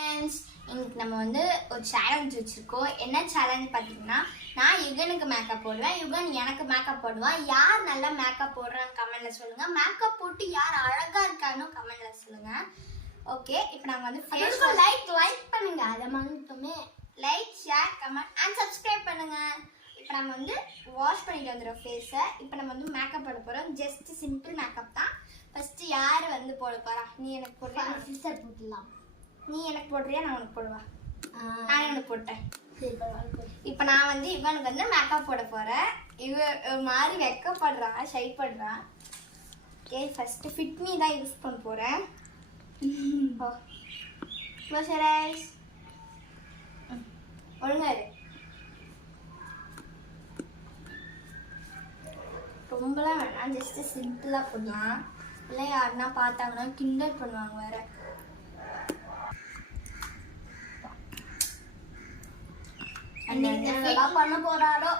இன்னைக்கு நம்ம வந்து ஒரு சேலஞ்ச் வச்சிருக்கோம். என்ன சேலஞ்ச் பார்த்தீங்கன்னா, நான் யுகனுக்கு மேக்கப் போடுவேன், யுகன் எனக்கு மேக்கப் போடுவான். யார் நல்லா மேக்கப் போடுறான்னு கமெண்ட்ல சொல்லுங்க. மேக்கப் போட்டு யார் அழகா இருக்கான்னு கமெண்ட்ல சொல்லுங்க. ஓகே, இப்போ நாங்கள் வந்து ஃபேஸ் லைக் பண்ணுங்க. அதை மட்டுமே like, share, comment and subscribe பண்ணுங்க. இப்போ நம்ம வந்து வாஷ் பண்ணிட்டு வந்துடும் ஃபேஸை. இப்போ நம்ம வந்து மேக்கப் போட போகிறோம். ஜஸ்ட் சிம்பிள் மேக்கப் தான். ஃபர்ஸ்ட் யார் வந்து போட போறா? நீ எனக்கு போடுறியா? சிஸ்டர் போடலாம். நீ எனக்கு போடுறியா? நான் உனக்கு போடுவா. நான் உனக்கு போட்டேன். இப்போ நான் வந்து இவனுக்கு வந்து மேக்கப் போட போறேன். இவ மாதிரி வெக்கப்படுறான், ஷை பண்றான். ஓகே, ஃபர்ஸ்ட் ஃபிட் மீ தான் யூஸ் பண்ண போறேன். Close your eyes. ஒழுங்கா இரு. ரொம்பலாம் வேணாம், ஜஸ்ட் சிம்பிளா போடலாம். இல்லை யாருன்னா பார்த்தாங்கன்னா கிண்டல் பண்ணுவாங்க வேற. என்னெல்லாம் பண்ண போறாரோ.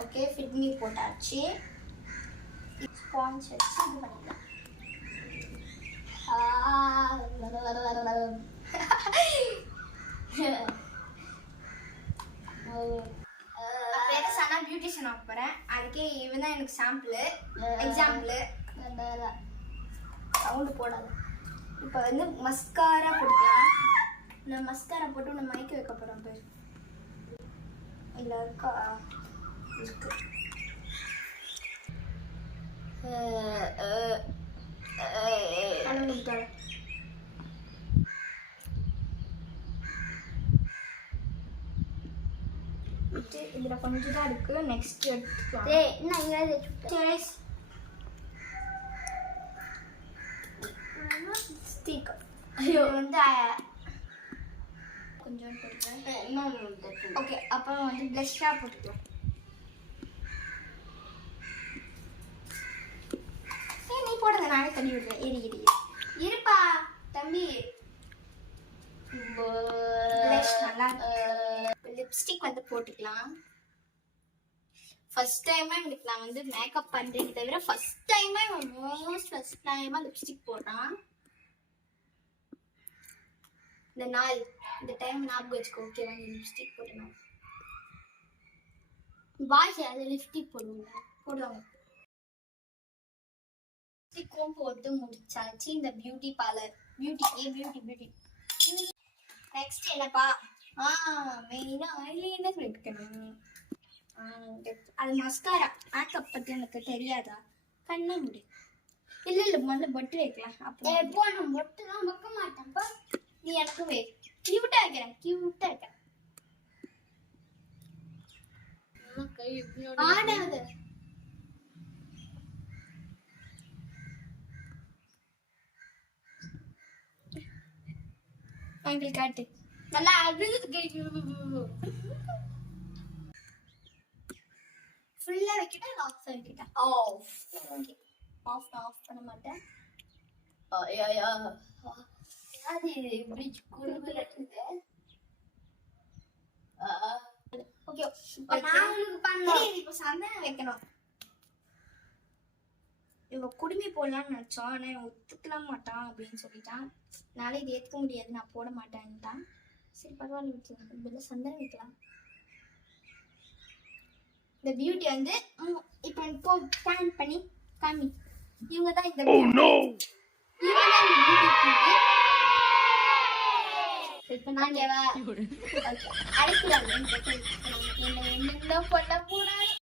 ஓகே, ஃபிட் மீ போட்டாச்சு. ஸ்பாஞ்ச் வச்சு இது பண்ணிக்கலாம். பியூட்டிஷியன் ஆக போறேன். அதுக்கே இவன் தான் எனக்கு சாம்பிள் எக்ஸாம்பிள். சவுண்டு போடாது. இப்போ வந்து மஸ்காரா போட்டுக்கலாம். நான் மஸ்காரா போட்டு உன்னை மைக்க வைக்க போறேன். பேர் இல்லை இருக்கா? இருக்கு. இதுல கொஞ்சம் தான் இருக்கு. நெக்ஸ்ட் எடுத்துக்கலாம். என்ன ஸ்டிக் ஐயோ வந்து கொஞ்சம் போட்டுக்கிறேன். ஓகே, அப்புறம் வந்து ப்ளஷ்ஷா போட்டுக்கலாம். நீ போடுங்க, நானே தண்ணி விடுறேன். இரு இருப்பா தம்பி. நல்லா லிப்ஸ்டிக் வந்து போட்டுக்கலாம். ஃபர்ஸ்ட் டைமா எனக்கு நான் வந்து மேக்கப் பண்றேன் தவிர ஃபர்ஸ்ட் டைமா லிப்ஸ்டிக் போடுறான். இந்த நாள் இந்த டைம் ஞாபகம் வச்சுக்கோ. ஓகேவா? நீ லிப்ஸ்டிக் போடணும். பாய்ஸ் அது லிப்ஸ்டிக் போடுவாங்க. லிப்ஸ்டிக்கும் போட்டு முடிச்சாச்சு. இந்த பியூட்டி பார்லர் பியூட்டி நெக்ஸ்ட் என்னப்பா? மெயினா என்ன சொல்லிருக்கணும்? அது மஸ்காரா. மேக்கப் பத்தி எனக்கு தெரியாதா? கண்ண முடி. இல்ல முதல்ல பொட்டு வைக்கலாம். அப்புறம் எப்போ நான் பொட்டு தான் வைக்க மாட்டேன்ப்பா. நீ எனக்கு வை. கியூட்டா இருக்கேன். ஆடாது. அங்கிள் காட்டு. நல்லா ஃபுல்லா வைக்கிட்டா ஆஃப் வைக்கிட்டா? ஆஃப் பண்ண மாட்டேன். அது இப்படி குறுகுல இருக்குது. ஓகே, நான் உங்களுக்கு பண்ணேன். இப்போ சந்தனம் வைக்கணும். இவங்க குடுமி போடலாம்னு நினைச்சோம். ஆனா இவன் ஒத்துக்கலாம் மாட்டான் அப்படின்னு சொல்லிட்டான். நாளை இது ஏற்க முடியாது, நான் போட மாட்டேன்ட்டான். சரி பரவாயில்ல, வைக்கலாம். இப்ப சந்தனம் வைக்கலாம். இந்த பியூட்டி வந்து இப்போ ஸ்கேன் பண்ணி காமி. இவங்க தான் இந்த இப்ப நான் அழைக்கிறாங்க. என்ன பண்ண போறாரு?